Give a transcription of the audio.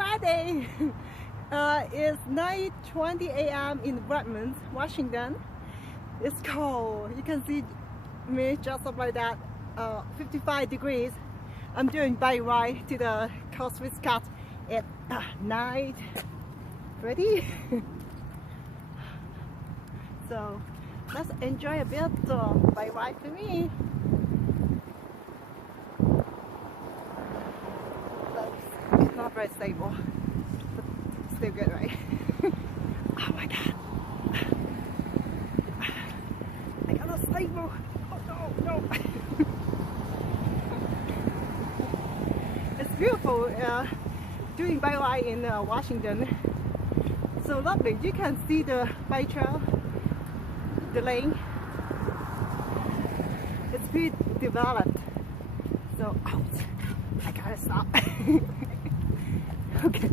Friday. It's 9:20 a.m. in Redmond, Washington. It's cold. You can see me just up like that. 55 degrees. I'm doing bike ride to the coast Swiss cut at night. Ready? So let's enjoy a bit of bike ride for me. It's not very stable, but still good, right? Oh my god! I got not stable. Oh no, no! It's beautiful doing bike ride in Washington. So lovely. You can see the bike trail, the lane. It's pretty developed. So, ouch! I gotta stop. Okay.